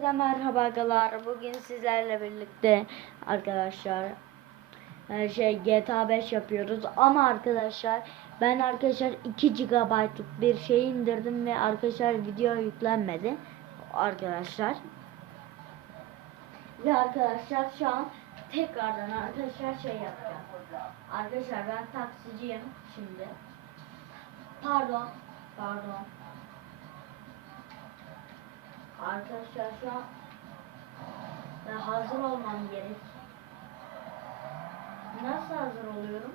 Herkese merhaba arkadaşlar. Bugün sizlerle birlikte arkadaşlar e, şey GTA 5 yapıyoruz ama arkadaşlar ben arkadaşlar 2 GB'lık bir şey indirdim ve arkadaşlar video yüklenmedi arkadaşlar. Ve arkadaşlar şu an tekrardan arkadaşlar şey yapacağım. Arkadaşlar ben taksiciyim şimdi. Pardon. Pardon. Arkadaşlar şu an ben hazır olmam gerek. Nasıl hazır oluyorum?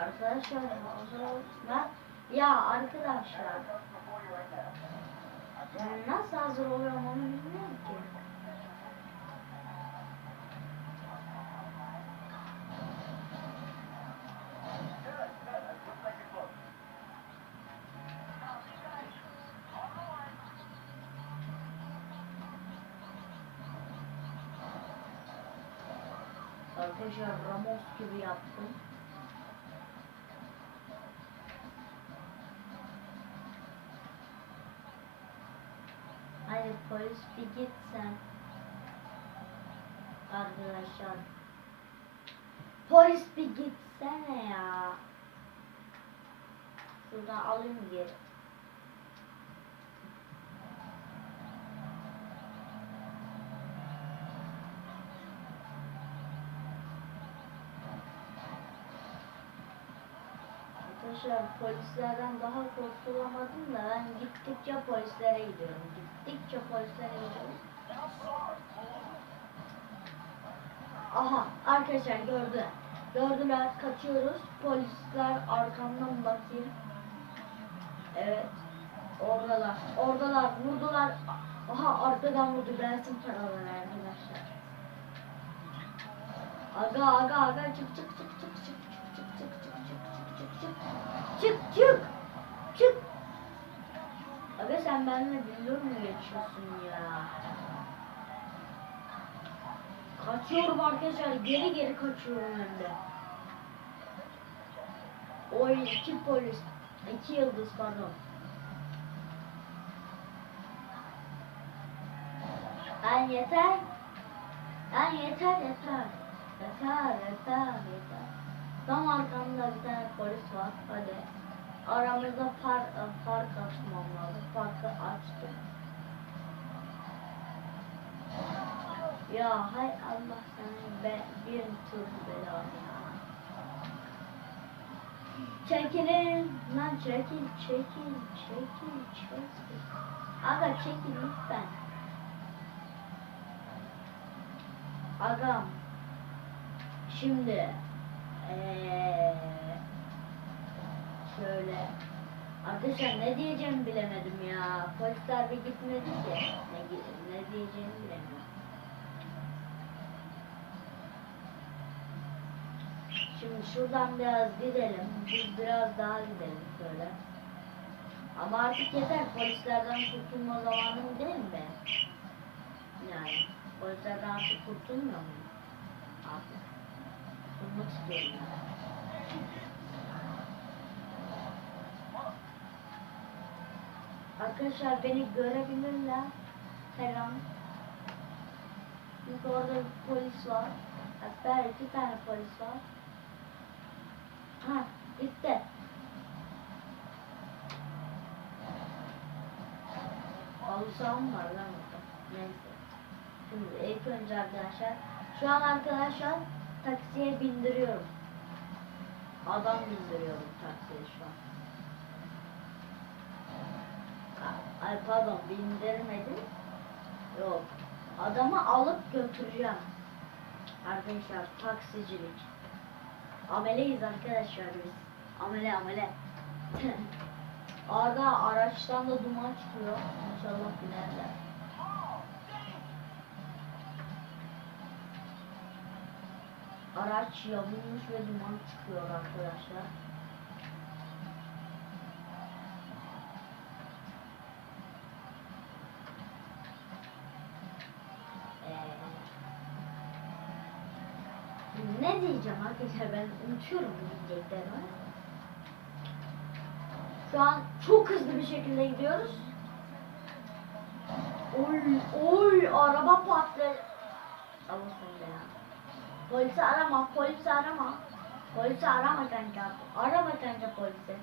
Arkadaşlar hazır ol. Ben, ya arkadaşlar. Yani nasıl hazır oluyorum onu bilmiyorum Arkadaşlar Ramos gibi yaptım. Hayır polis bir git sen. Arkadaşlar. Polis bir gitsene ya. Şuradan alayım geri. arkadaşlar polislerden daha kurtulamadım da ben gittikçe polislere gidiyorum. Gittikçe polislere gidiyorum. Aha arkadaşlar gördü. Gördüler kaçıyoruz. Polisler arkamdan bakayım. Evet. Oradalar. Oradalar. Vurdular. Aha arkadan vurdu. Gelsin paralar arkadaşlar. Aga aga aga çık çık çık çık çık çık çık çık Aga sen benimle biliyor mu geçiyorsun ya? Kaçıyorum arkadaşlar geri geri kaçıyorum hem de. O iki polis iki yıldız pardon. Ben yeter. Ben yeter yeter. Yeter yeter yeter. Tam arkamda bir tane polis var. Hadi. Aramızda park, park açmam lazım. Parkı açtım. Ya hay Allah senin be bir tur belanı. Çekilin. Lan çekil çekil çekil çekil. Aga çekil lütfen. Agam. Şimdi eee şöyle arkadaşlar ne diyeceğimi bilemedim ya. Polisler bir gitmedi ki. Ne, ne diyeceğimi bilemiyorum. Şimdi şuradan biraz gidelim. Biz biraz daha gidelim şöyle. Ama artık yeter. Polislerden kurtulma zamanım değil mi? Yani polislerden artık kurtulmuyor muyum? Kurtulmak istiyorum. Arkadaşlar beni görebilirler. Selam. Çünkü orada bir polis var. Hatta iki tane polis var. Ha gitti. Alışağım var lan orada. Neyse. Şimdi ilk önce arkadaşlar. Şu an arkadaşlar taksiye bindiriyorum. Adam bindiriyorum taksiye şu an. Ay pardon bindirmedim. Yok. Adamı alıp götüreceğim. Arkadaşlar taksicilik. Ameleyiz arkadaşlar biz. Amele amele. Arada araçtan da duman çıkıyor. İnşallah binerler. Araç yamulmuş ve duman çıkıyor arkadaşlar. Ee, ne diyeceğim Arkadaşlar ben unutuyorum diyeceklerimi. Şu an çok hızlı bir şekilde gidiyoruz. Oy oy araba patladı. Ya. Polisi arama, polisi arama. Polisi arama kanka. Arama kanka polisi.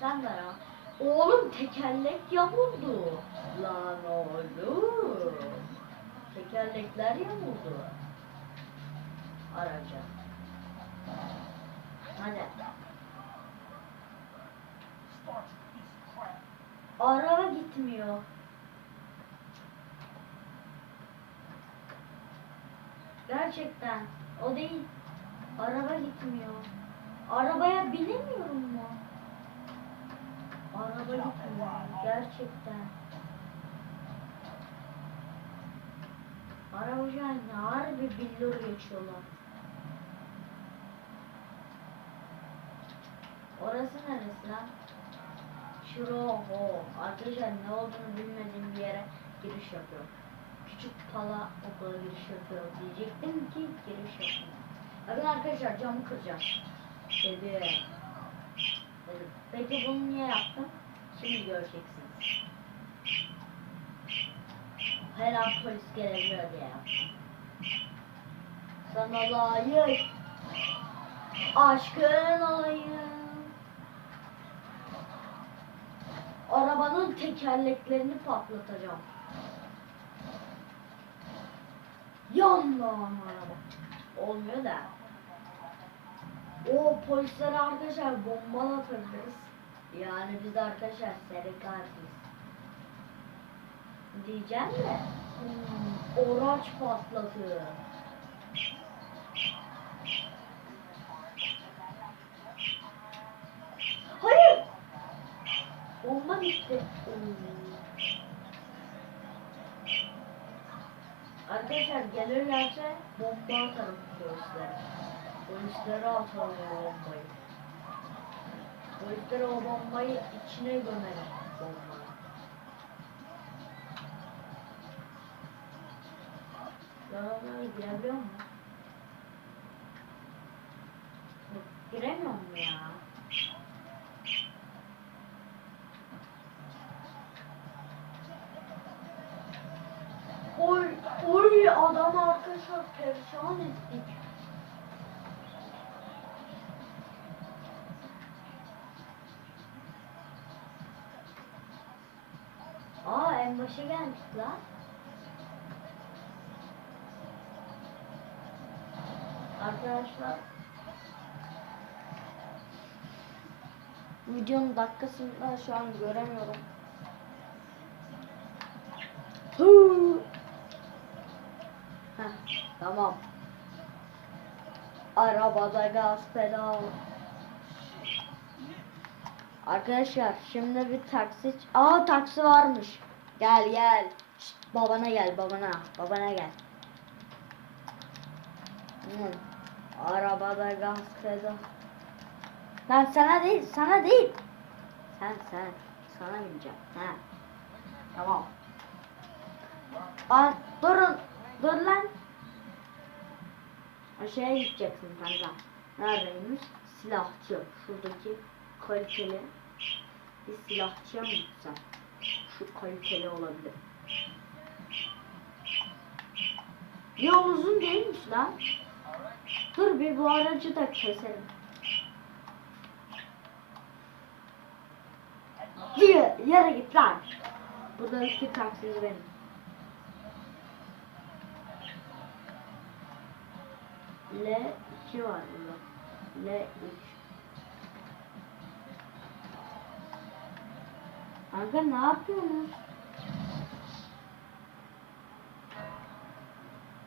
Sen de arama. Oğlum tekerlek yamuldu. Lan oğlum. Tekerlekler yamuldu. Araca. Hadi. Araba gitmiyor. Gerçekten. O değil. Araba gitmiyor. Arabaya binemiyorum mu? Araba gitmiyor. Gerçekten. Araba şu an harbi billur geçiyorlar. Orası neresi lan? Şuroho. Arkadaşlar ne olduğunu bilmediğim bir yere giriş yapıyor. Küçük pala okula giriş yapıyor. Diyecektim ki giriş yapıyor. Bakın arkadaşlar camı kıracağım. Dedi. Dedim. Peki bunu niye yaptım? Şimdi göreceksiniz. Her an polis gelebiliyor diye yaptım. Sana layık. Aşkın olayım. Arabanın tekerleklerini patlatacağım. Araba. Olmuyor da. O polislere arkadaşlar bombalatırız. Yani biz arkadaşlar seri. Diyeceğim de. Hmm, oraç patlatıyor. Hayır. Bomba gitti. Arkadaşlar gelirlerse bomba atarım polislere. Polislere atarım o bombayı. Polislere o bombayı içine gömerim. Bombayı. Yanına girebiliyor mu? Giremiyor mu ya? Oy, oy adam arkadaşlar perişan ettik. Aa en başa gelmiştik lan. Arkadaşlar videonun dakikasını şu an göremiyorum. Hı. Heh, tamam. Arabada gaz pedal. Arkadaşlar şimdi bir taksi... Aa taksi varmış. Gel gel. Şşt, babana gel babana. Babana gel. Hı. Arabada gaz pedal. Lan sana değil sana değil. Sen sen. Sana bineceğim. Ha. Tamam. An durun. Dur lan. Aşağıya gideceksin kanka. Neredeymiş? Silahçı. Şuradaki kaliteli bir silahçıya mı gitsen? Şu kaliteli olabilir. Yol uzun değilmiş lan. Dur bir bu aracı da keselim. Yere, git lan. Burada iki taksici benim. L2 var burada. L3. Kanka ne yapıyorsunuz?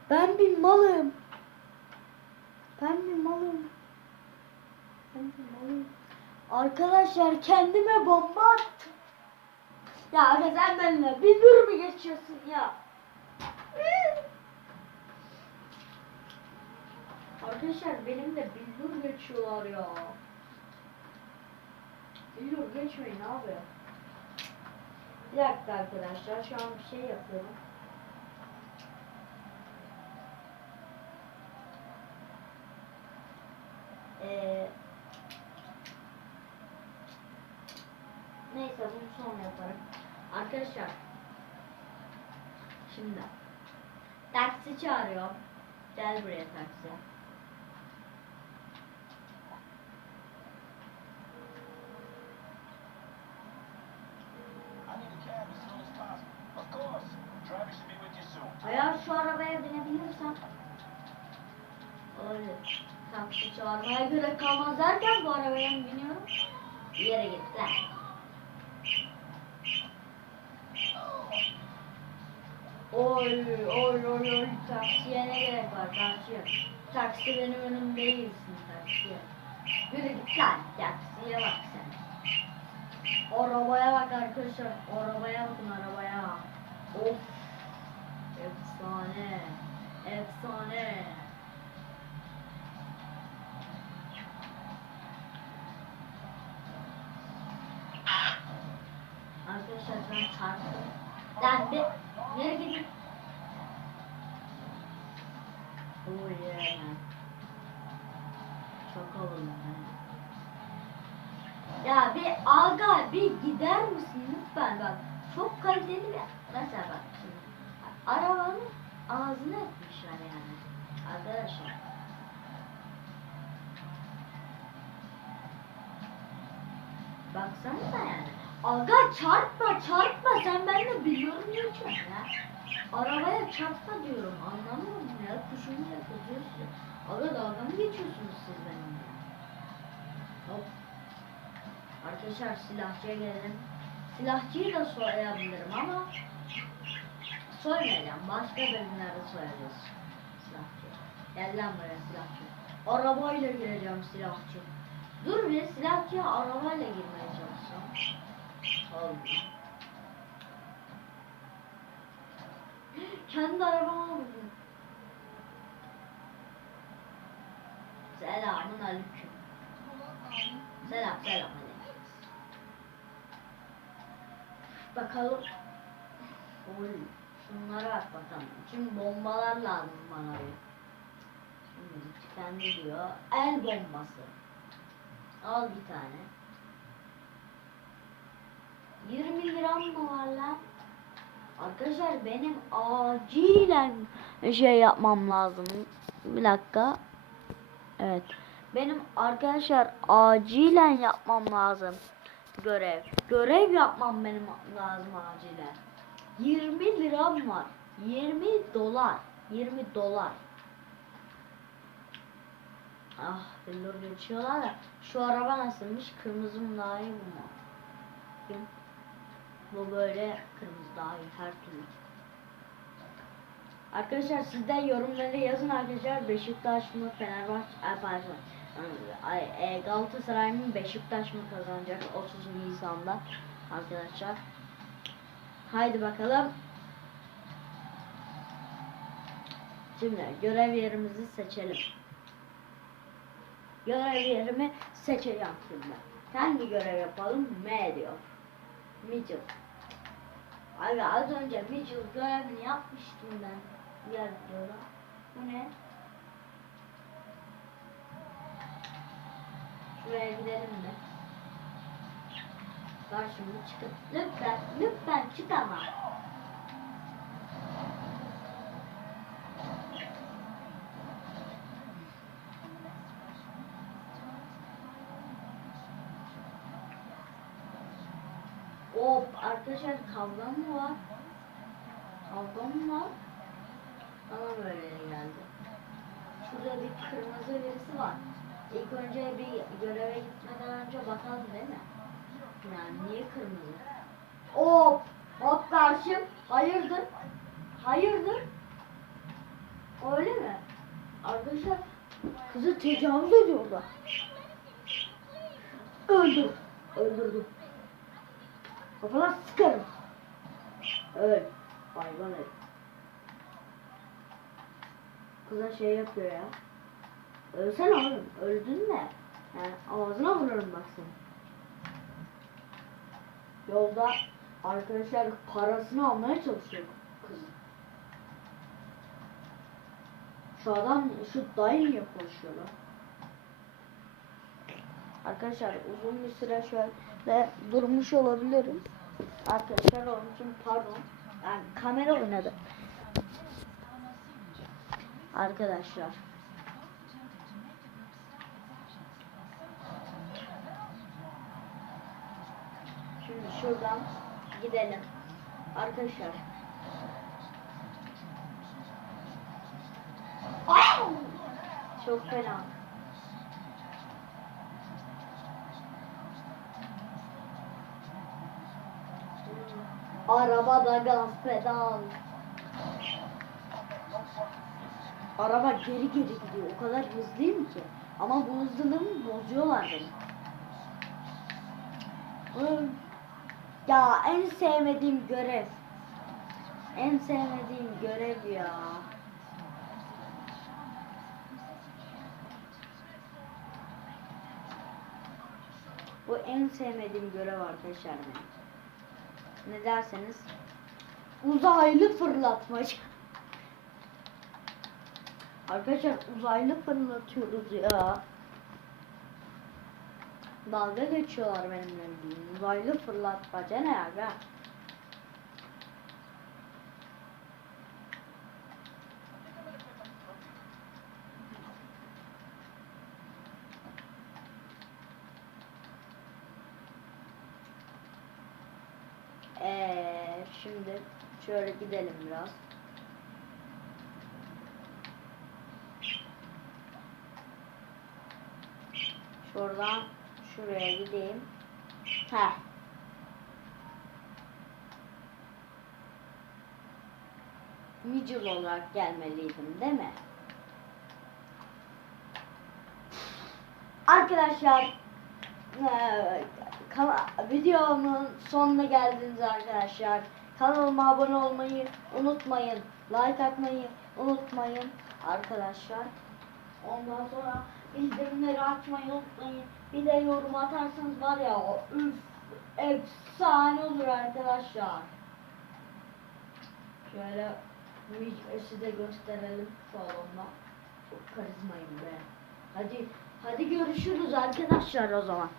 Ben bir malım. Ben bir malım. Ben bir malım. Arkadaşlar kendime bomba attım. Ya sen benimle bir dur mu geçiyorsun ya? Arkadaşlar benim de billur geçiyorlar ya. Billur geçmeyin abi. Bir dakika arkadaşlar şu an bir şey yapıyorum. Ee, neyse bunu sonra yaparım. Arkadaşlar şimdi taksi çağırıyor. Gel buraya taksi. Olabilir. Taksi çağırmaya göre kalmaz derken bu arabaya mı biniyorum? Bir yere git lan. Oy oy oy oy taksiye ne gerek var taksiye? Taksi benim önüm değilsin taksiye. Yürü git lan taksiye bak sen. Arabaya bak arkadaşlar arabaya bakın arabaya. Of efsane efsane. Çarptım. Lan bir nereye gidin? Oh yeah. Çok havalı. Ya bir aga bir gider misin lütfen bak. Çok kaliteli bir mesela bak şimdi. Arabanın ağzını etmişler yani. Arkadaşlar. Baksanıza yani. Aga çarpma çarpma sen ben de biliyorum diyorsun ya. Arabaya çarpma diyorum anlamıyor musun ya? Kuşumu yakıyorsun. Aga dalga mı geçiyorsunuz siz benimle? Hop. Arkadaşlar silahçıya gelelim. Silahçıyı da soyabilirim ama soymayacağım. Başka bölümlerde soyacağız. Silahçı. Gel lan buraya silahçı. Arabayla gireceğim silahçı. Dur bir silahçıya arabayla girmeye çalışacağım. Oldu. Kendi arabama vurdum. Selamun aleyküm. Selam selam hadi. Bakalım. Oy. Şunlara bak bakalım. Şimdi bombalar lazım bana bir. Şimdi kendi diyor. El bombası. Al bir tane. 20 liram mı var lan? Arkadaşlar benim acilen şey yapmam lazım. Bir dakika. Evet. Benim arkadaşlar acilen yapmam lazım görev. Görev yapmam benim lazım acilen. 20 liram var. 20 dolar. 20 dolar. Ah billur geçiyorlar da şu araba nasılmış? Kırmızı mı daha iyi bu mu? Bu böyle kırmızı daha iyi her türlü. Arkadaşlar siz de yorumları yazın arkadaşlar. Beşiktaş mı Fenerbahçe pardon. E, Galatasaray mı Beşiktaş mı kazanacak 30 Nisan'da arkadaşlar. Haydi bakalım. Şimdi görev yerimizi seçelim. Görev yerimi seçeceğim şimdi. Hangi görev yapalım? M diyor. Mitchell. Abi az önce Mitchell görevini yapmıştım ben. Diğer videoda. Bu ne? Gidelim mi? Bak şimdi çıkıp lütfen lütfen çık ama. Hop arkadaşlar kavga mı var? Kavga mı var? Bana böyle geldi. Şurada bir kırmızı birisi var. İlk önce bir göreve gitmeden önce bakalım değil mi? Yani niye kırmızı? Hop! Hop karşım. Hayırdır? Hayırdır? Öyle mi? Arkadaşlar kızı tecavüz ediyorlar. Öldür. Öldürdüm. Kafana sıkarım. Öl. Hayvan herif. Kıza şey yapıyor ya. Ölsene oğlum. Öldün de. Yani ağzına vururum bak seni. Yolda arkadaşlar parasını almaya çalışıyor kız. Şu adam, şu dayı niye konuşuyor lan? Arkadaşlar uzun bir süre şöyle durmuş olabilirim. Arkadaşlar onun için pardon. Yani kamera oynadı. Arkadaşlar. Şimdi şuradan gidelim. Arkadaşlar. Çok fena. Arabada gaz pedal. Araba geri geri gidiyor. O kadar hızlıyım ki. Ama bu hızlılığımı bozuyorlar beni. Hı. Ya en sevmediğim görev. En sevmediğim görev ya. Bu en sevmediğim görev arkadaşlar benim. Ne derseniz uzaylı fırlatmaca. Arkadaşlar uzaylı fırlatıyoruz ya. Dalga geçiyorlar benimle. Uzaylı fırlatmaca ne ya? Ee, şimdi şöyle gidelim biraz. Şuradan gideyim. Heh. Micil olarak gelmeliydim değil mi? Arkadaşlar kana- videomun sonuna geldiniz arkadaşlar. Kanalıma abone olmayı unutmayın. Like atmayı unutmayın arkadaşlar. Ondan sonra bildirimleri açmayı unutmayın. Bir de yorum atarsanız var ya o üf efsane olur arkadaşlar. Şöyle da gösterelim salonda. Çok karizmayım be. Hadi hadi görüşürüz arkadaşlar o zaman.